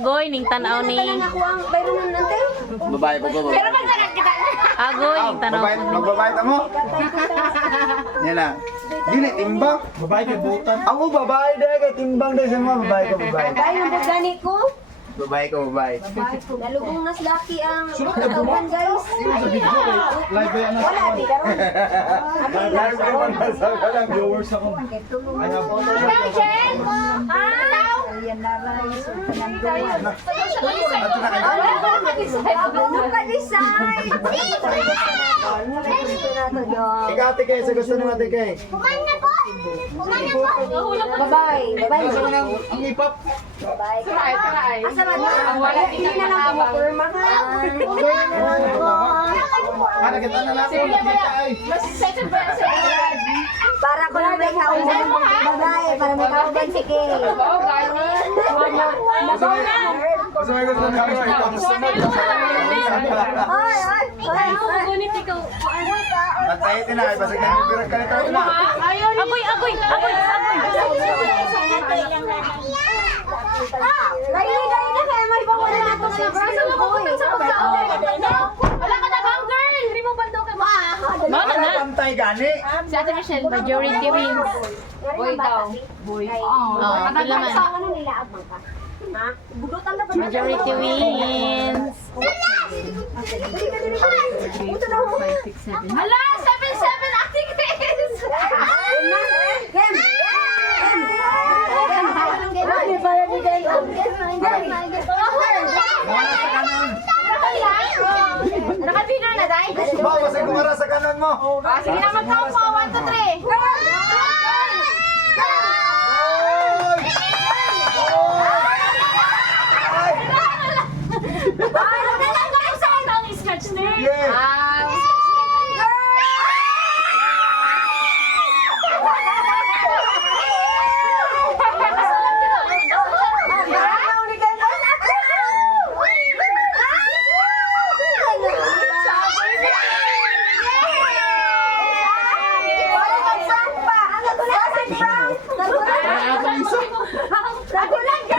Agoy, ning tanaw ni. Ako ang bayro nun nante. Babae po ba? Pero pag nakakita na. Agoy, ning tanaw Babae, ko. magbabae ta mo. Yan na. Dili timbang. Babae kay butan. Ako babae dai kay timbang dai sa mga babae ko babae. Bayro ng bugani ko. Babae ko babae. Nalugong nas laki ang katawan guys. Live yan na. Wala di karon. Live yan na sa kalang viewers ako. Ikaw, Jen? Ikaw? Yan na rin. Ato na kayo. Ano ka design? Ikaw ate kay sa gusto nimo ate kay. Bye-bye. Bye-bye. Gusto mo nang ang ipap. Bye. Asa ba na? Hindi na lang kumupurma ka. Ana kita na lang ko nakita ay. Para ko lang may kauban. Bye-bye. Para may kauban si Kay. Gusto mo gusto na ako ipap. Ay, ay. Gunit ikaw. Patay tin na basig na pero kalito na. Agoy, agoy, agoy, agoy. Dali na kaya may bawala na ito sa braso ko. Wala ka na bang girl? Hindi mo bando ka ba? Mama na. Pantay gani. Si Ate Michelle, majority wins. Boy daw. Boy. Oh, pila man. Ano nila abang ka? Ha? Budutan na ba? Majority wins. Hala! 7-7 acting Chris! Game! Naka-video na, Day? Ba basig kumara sa kanan mo. Sige na, mag-count mo. 1, 2, 3.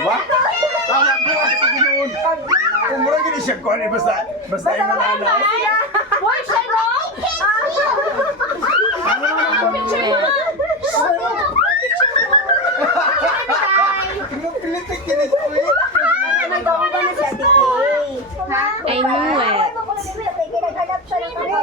Diba? Tama ko kasi paginoon. Kung mura gini siya ko basta basta ay malala.